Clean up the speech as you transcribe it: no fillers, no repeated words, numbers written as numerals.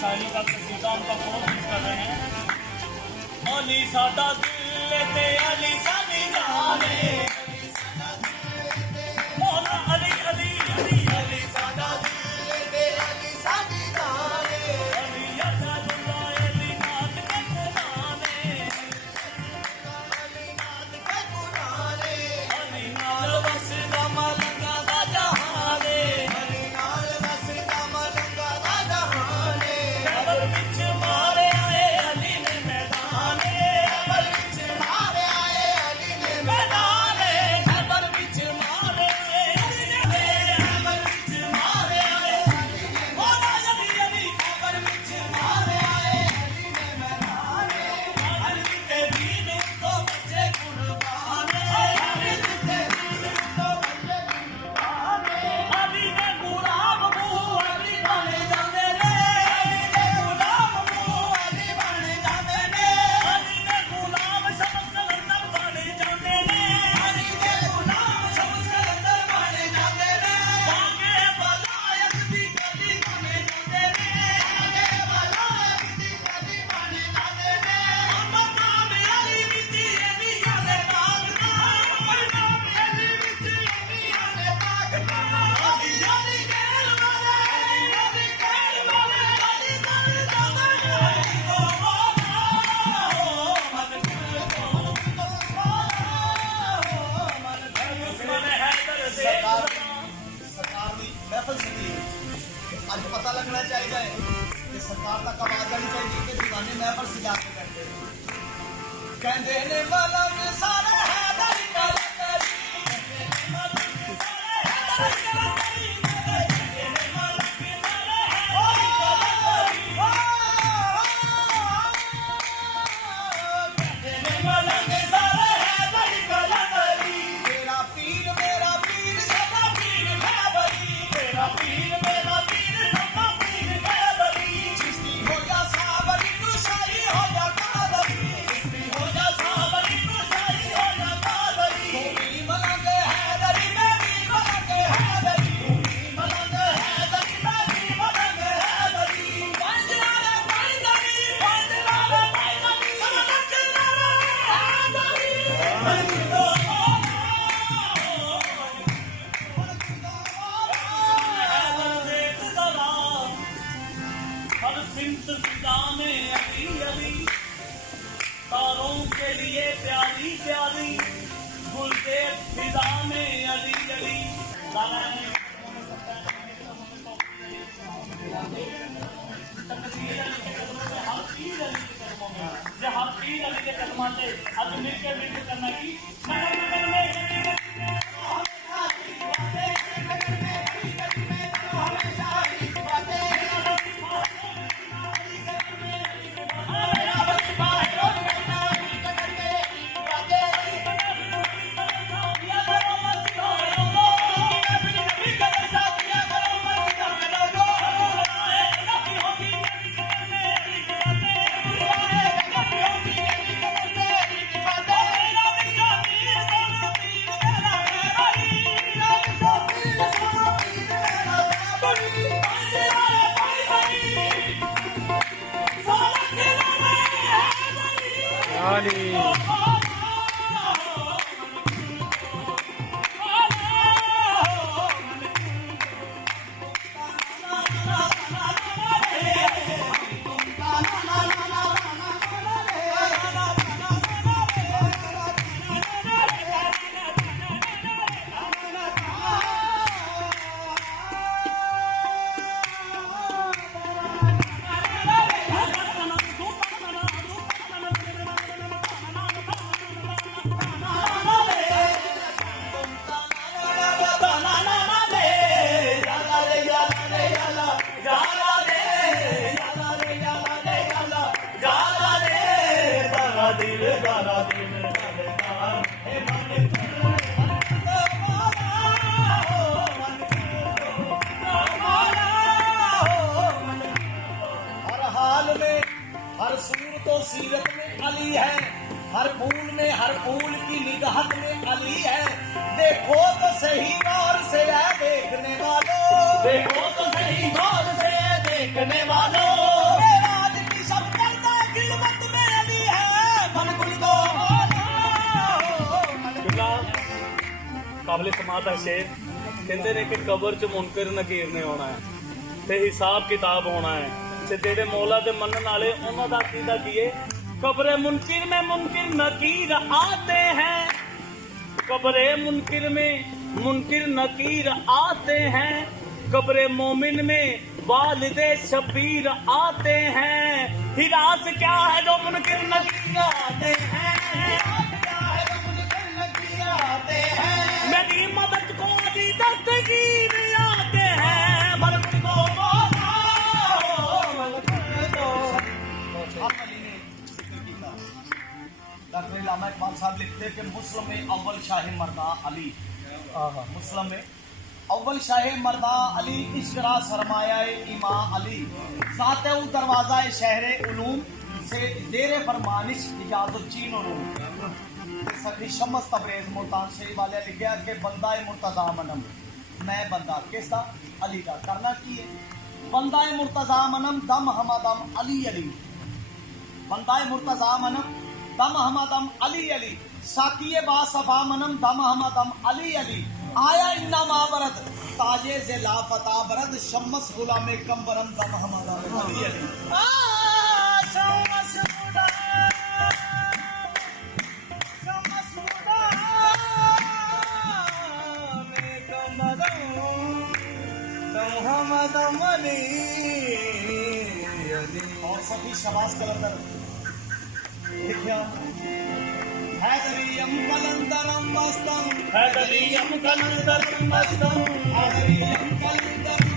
शायरी का कसीदा उनका फोन कर रहे हैं। अली सादा दिल ते अली सादी जाने, मौला अली अली अली अली सादा दिल ते अली सादी जाने, अली असदुल्लाह अली नाथ के पुराने, अली नाथ के पुराने, अली नाल वसदा मलंगा दा जहाने, अली नाल वसदा मलंगा दा जहाने, कबर विच मारे आए अली ने मैदाने, कबर विच मारे आए अली ने मैदाने, कबर विच मारे आए अली ने, कबर विच मारे आए अली ने, मौला अली अली कबर विच मारे आए अली ने मैदाने, अली के दीन को बच्चे कुर्बाने, अली के दीन को बच्चे कुर्बाने, अली ने गुलाम मुँह अली बने जाते ने, अली ने गुलाम मुँह अली बने जाते ने, अली ने गुलाम शमस कलंदर बने जाते ने, अली ने गुलाम शमस कलंदर बने जाते ने, आगे बलायत दी गली बने जाते ने, आगे बलायत दी गली बने जाते ने, अमर नाम अली विच अली जाने पागना, अमर नाम अली विच अली जाने पागना, अली अली कहल वाले, अली कहल वाले, अली कहल जाते ने, अली को मौला हो मन को सरकार की महफिल सी अज पता लगना चाहिए कि सरकार का कमाल करनी चाहिए कि दीवाने महफिल सजा के करते कहते ने मलंग सारे हैदर कलंदरी, कहते ने मलंग सारे हैदर कलंदरी, कहते ने मलंग सारे हैदर कलंदरी, कहते ने मलंग सारे हैदर कलंदरी, मेरा पीर सदा पीर खैबरी, मेरा पीर सदा पीर खैबरी, चिश्ती हो जा साबरी नुशाई हो जा कादरी, चिश्ती हो जा साबरी नुशाई हो जा कादरी, तू भी मलंग हैदरी मैं भी मलंग हैदरी, तू भी मलंग हैदरी मैं भी मलंग हैदरी, पंजलाल पैदरी समझ हर सिमत फिजा में अली अली, तारों के लिए प्यारी प्यारी, गुलते फिजा में अली अली, हर पीर अली के कदमां से अज मिलकर करना की हर सूरत और सीरत में अली है, हर फूल की निगाहत में अली है। देखो तो सही गौर से है देखने वालों, देखो तो सही गौर से देखने वालों, आता शेर कहते ने कि कबर च मुनकर नकीर ने होना है ते हिसाब किताब होना है ते जेड़े मौला दे मनन वाले उन्हां दा अकीदा की है कब्र मुनकिर में मुनकिर नकीर आते हैं कब्र मुनकिर में मुनकिर नकीर आते हैं कब्र मोमिन में वालिदे शबीर आते हैं हिरास क्या है जो मुनकिर नकीर आते हैं मेरी मदद को अली दस्तगीर आते हैं मदद को डॉक्टर इलामा इकबाल साहब लिखते हैं कि मुस्लिम में अव्वल शाह मर्दा अली मुस्लिम में अव्वल शाह मर्दा अली इश्करा सरमाया इमा अली साते दरवाजा शहर उलूम से जेर फरमानिश इजाजुद्दीन उलूम सखी शमस तबरेज मुल्तान शरीफ वाले लिखा कि बंदा मुर्तजा मनम मैं बंदा किसका अली का करना की है बंदा मुर्तजा मनम दम हमादम अली अली बंदा मुर्तजा मनम दम हमादम अली अली साकिए बा सफा मनम दम हमादम अली अली आया इन्ना माबरद ताजे से लाफता बरद शमस गुलाम कम्बरम दम हमादम अली अली और सभी शबाज कलंदर लिखा हैदरियम कलंदरम मस्तम हैदरियम कलंदर मस्तम हैदरियम कलंदर